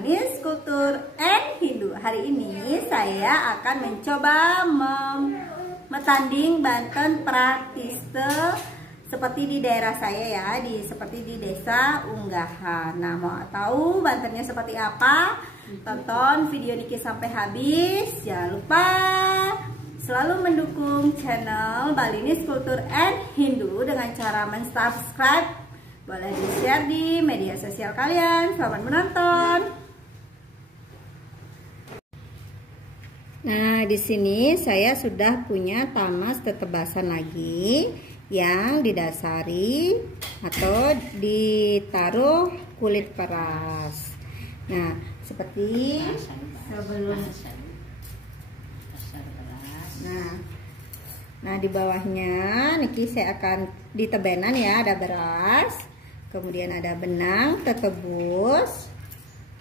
Balinese Culture and Hindu. Hari ini saya akan mencoba metanding Banten Pratiste seperti di daerah saya ya, seperti di desa Unggahan. Nah, mau tahu Bantennya seperti apa? Tonton video Niki sampai habis. Jangan lupa selalu mendukung channel Balinese Culture and Hindu dengan cara subscribe. Boleh di-share di media sosial kalian. Selamat menonton. Nah, di sini saya sudah punya tamas tetebasan lagi yang didasari atau ditaruh kulit peras. Nah, seperti sebelum. Nah, di bawahnya niki saya akan ditebenan ya, ada beras, kemudian ada benang tetebus,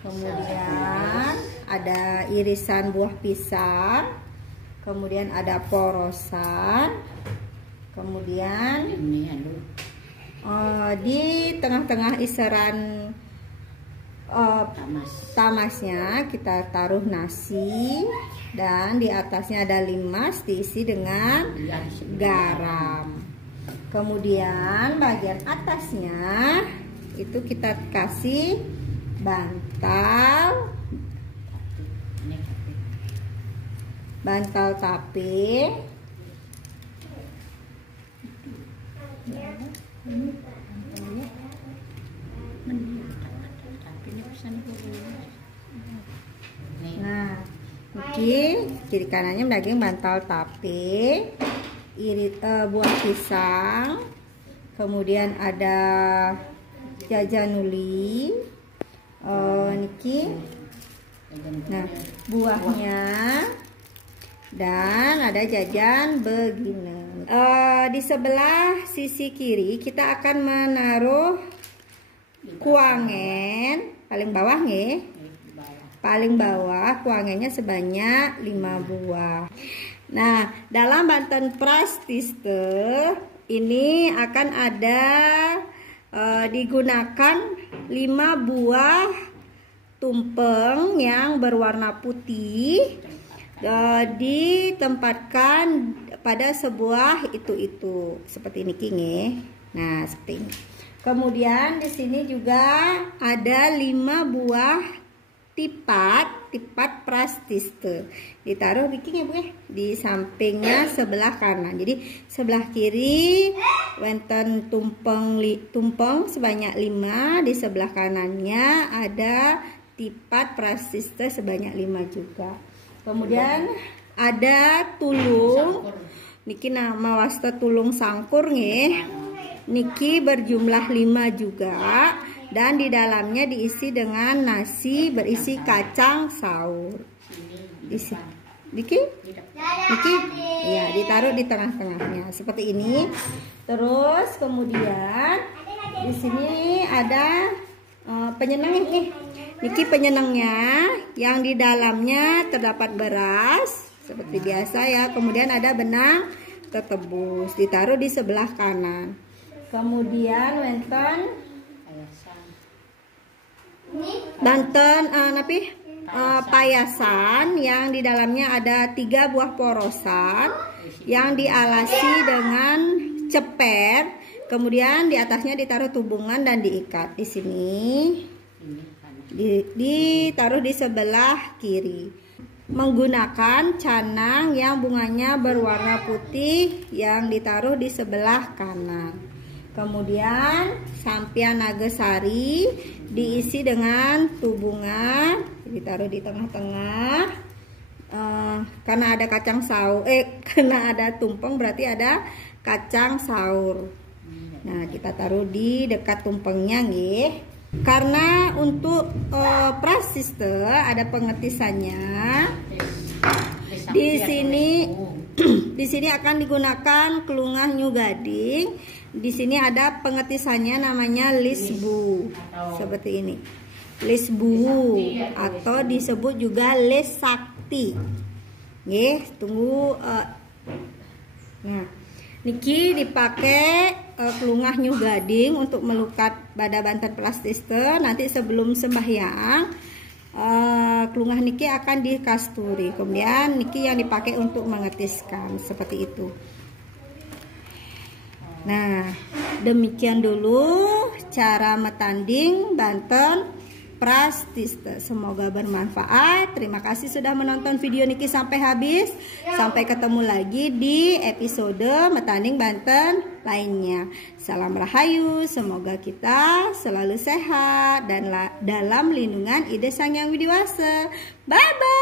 kemudian ada irisan buah pisang, kemudian ada porosan, kemudian di tengah-tengah isaran tamasnya kita taruh nasi, dan di atasnya ada limas diisi dengan garam. Kemudian bagian atasnya itu kita kasih bantal tape. Nah, kiri kanannya daging bantal tape, buah pisang, kemudian ada jajanuli, niki, nah buahnya, dan ada jajan begini. Di sebelah sisi kiri kita akan menaruh kuangen paling bawah nih. Paling bawah kuangennya sebanyak 5 buah. Nah, dalam Banten Pratiste ini akan ada digunakan 5 buah tumpeng yang berwarna putih, ditempatkan pada sebuah itu seperti ini king. Nah, seperti ini. Kemudian di sini juga ada 5 buah tipat Pratiste, ditaruh bikinnya bu ya, di sampingnya sebelah kanan. Jadi sebelah kiri wonten tumpeng sebanyak 5, di sebelah kanannya ada tipat Pratiste sebanyak 5 juga. Kemudian ada tulung, niki nama wasta tulung sangkur nih, niki berjumlah 5 juga. Dan di dalamnya diisi dengan nasi berisi kacang saur. Niki, ya ditaruh di tengah-tengahnya seperti ini. Terus kemudian di sini ada penyenang nih. Niki penyenangnya yang di dalamnya terdapat beras seperti biasa ya. Kemudian ada benang tetebus, ditaruh di sebelah kanan. Kemudian wonten Banten payasan yang di dalamnya ada 3 buah porosan yang dialasi dengan ceper, kemudian di atasnya ditaruh tubungan dan diikat. Di sini ditaruh di sebelah kiri, menggunakan canang yang bunganya berwarna putih yang ditaruh di sebelah kanan. Kemudian sampian nagasari diisi dengan tubungan, ditaruh di tengah-tengah. Karena ada kacang saur, karena ada tumpeng berarti ada kacang saur. Nah, kita taruh di dekat tumpengnya nggih. Karena untuk Pratiste ada pengetisannya. Di sini akan digunakan kelungah New Gading. Di sini ada pengetisannya namanya lisbu. Seperti ini. Lisbu atau disebut juga les sakti. Nggih, tunggu nah, niki dipakai kelungah New Gading untuk melukat pada Banten Pratiste. Nanti sebelum sembahyang kelungah niki akan dikasturi, kemudian niki yang dipakai untuk mengetiskan seperti itu. Nah, demikian dulu cara metanding Banten Prastiste. Semoga bermanfaat. Terima kasih sudah menonton video niki sampai habis. Sampai ketemu lagi di episode metanding Banten lainnya. Salam rahayu. Semoga kita selalu sehat dan dalam lindungan Ide Sang Yang Widiwasa. Bye bye.